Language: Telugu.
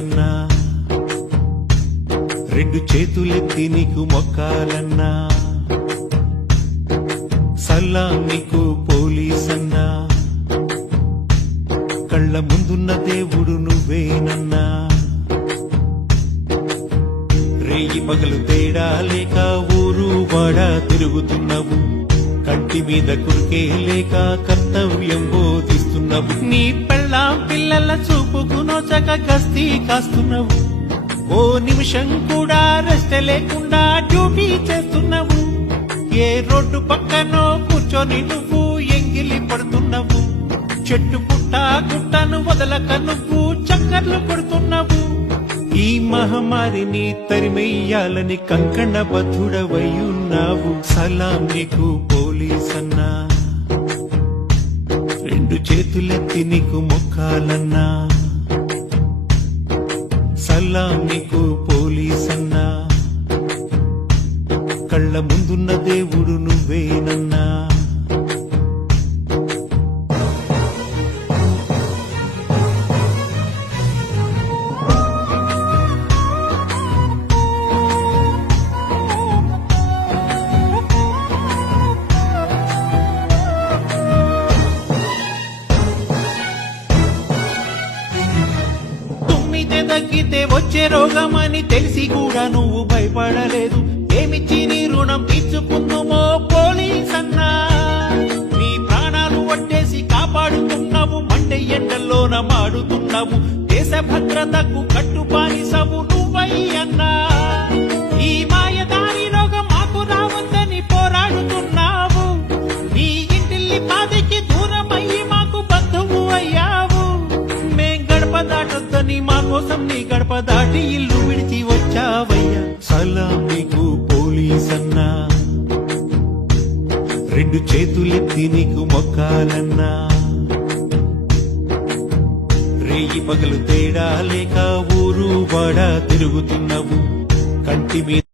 పోలీసన్నా, రెండు చేతులెత్తి నీకు మొక్కాలన్నా, సలాం నీకు పోలీసన్నా, కళ్ళ ముందున్న దేవుడు నువ్వేనన్నా. రేయి పగలు తేడా లేక ఊరు వాడ తిరుగుతున్నావు, కంటి మీద కురికే లేక కర్తవ్యం బోధిస్తున్నావు. నీ పెళ్ళాం పిల్లల చూపుకు నోచక గస్తీ కాస్తున్నావు, ఓ నిమిషం కూడా రెస్ట్ లేకుండా డ్యూటీ చేస్తున్నావు. ఏ రోడ్డు పక్కనో కూర్చొని నువ్వు ఎంగిలి పడుతున్నావు, చెట్టు పుట్ట గుట్టను వదలక నువ్వు చక్కర్లు కొడుతున్నావు. ఈ మహమ్మారిని తరిమెయ్యాలని కంకణ బద్ధుడవయ్యున్నావు. సలాం నీకు పోలీసన్నా, రెండు చేతులెత్తి నీకు మొక్కాలన్నా, సలాం నీకు పోలీసన్నా, కళ్ళ ముందున్న దేవుడు నువ్వేనన్నా. తగ్గితే వచ్చే రోగమని తెలిసి కూడా నువ్వు భయపడలేదు. ఏమిచ్చి నీ రుణం తీర్చుకుందుమో పోలీసన్నా, నీ ప్రాణాలు వడ్డేసి కాపాడుతున్నావు, మండే ఎండల్లోన మాడుతున్నావు. దేశ భద్రతకు కట్టుబానిసవు నువ్వయ్యన్నా. ఈ మాయదారి రోగం మాకు రావద్దని పోరాడుతున్నావు, నీ ఇంటిల్లి పాదికి దూరమయ్యి మాకు బంధువు అయ్యావు. మేం గడప దాటొద్దని మా కోసం నీ గడప దాటి ఇల్లు విడిచి వచ్చావయ్యా. సలాం నీకు పోలీసన్నా, రెండు చేతులెత్తి నీకు మొక్కాలన్నా, రేయి పగలు తేడా లేక ఊరు వాడ తిరుగుతున్నావు, కంటి మీద